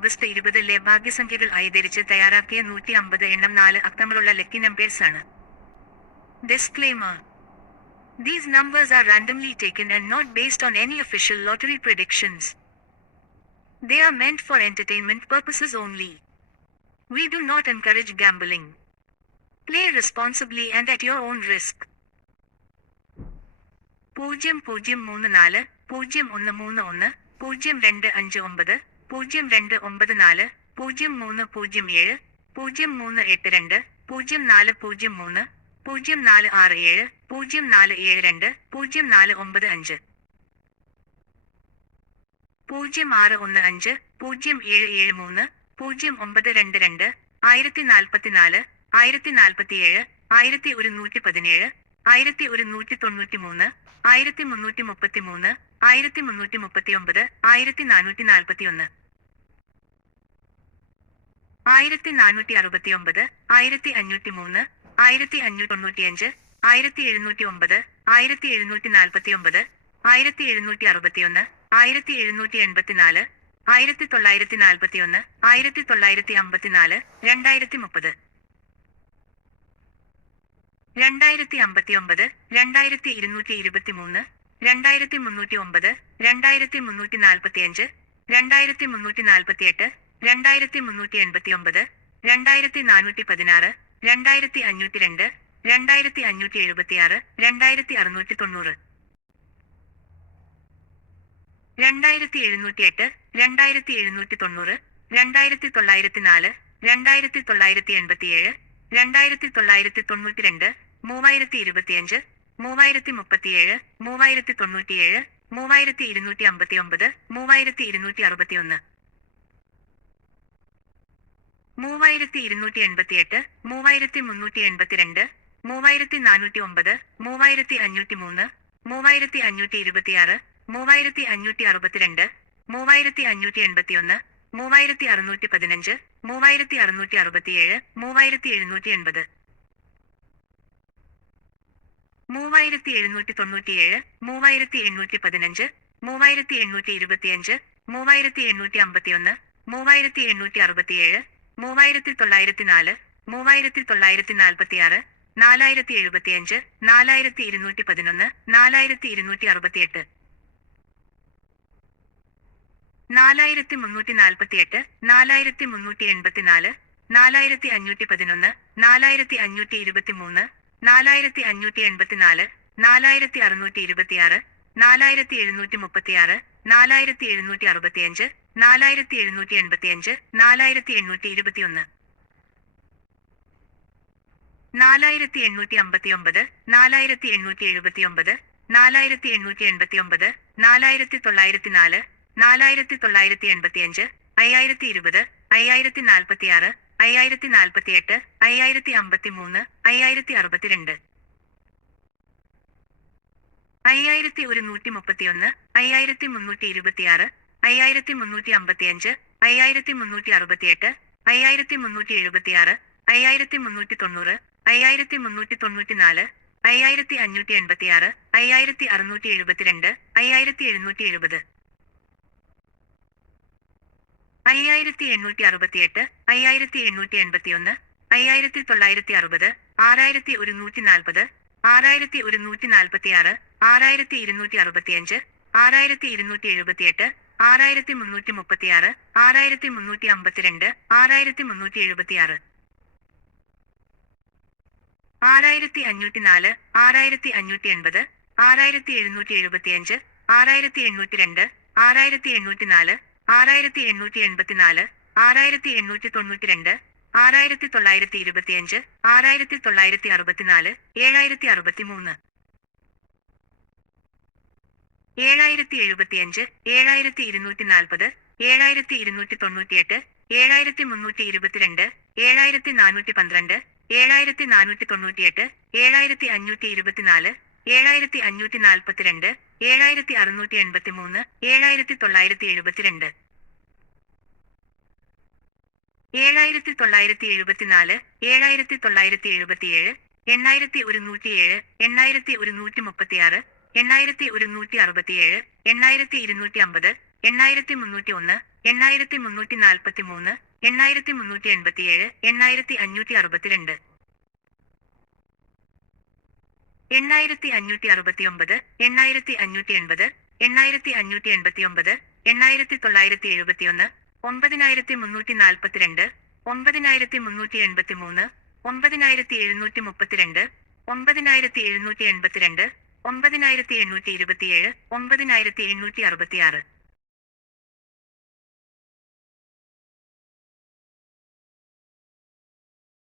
August 20 ഭാഗ്യസംഖ്യകൾ ആയി ധരിച്ച് തയ്യാറാക്കിയ 150 എണ്ണം 4 അക്കങ്ങളുള്ള ലക്കി നമ്പേഴ്സ് ആണ്. Disclaimer. These numbers are randomly taken and not based on any official lottery predictions. They are meant for entertainment purposes only. We do not encourage gambling. Play responsibly and at your own risk. 0034 0131 0259 0294 0307 0382 0403 0467 0472 0495 0615 0773 0922 1044 1047 1117 1193 1333 1339 1441 1469 1503 1595 1709 1749 1761 1784 1941 1954 2030 2059 2223 2309 2345 2348 2389 2416 2502 2576 2690 2708 2790 2904 2987 2992 3025 3037 3097 3259 3261 3288 3382 3409 3503 3526 3562 3581 3615 3667 3780 3797 3815 3825 3851 3867 3904 3946 4075 4211 4268 4348 4384 4511 4523 4584 4626 4736 4765 4785 4821 4859 4879 4889 4904 4985 5020 5046 5048 5053 5062 5131 5326 5355 5368 5376 5390 5394 5586 5672 5770 5868 5881 5960 6140 6146 6265 6278 6336 6352 6376 6504 6580 6775 6802 6804 6884 6892 6925 6964 7063 7075 7240 7298 7322 7412 7498 7524 7542 7683 7972 7974 7977 8107 8136 8167 8250 8301, 8343, 8387, 8562. 8569, 8580, 8589, 8971, 9342, 9383, 9732, 9782, 9827, 9866.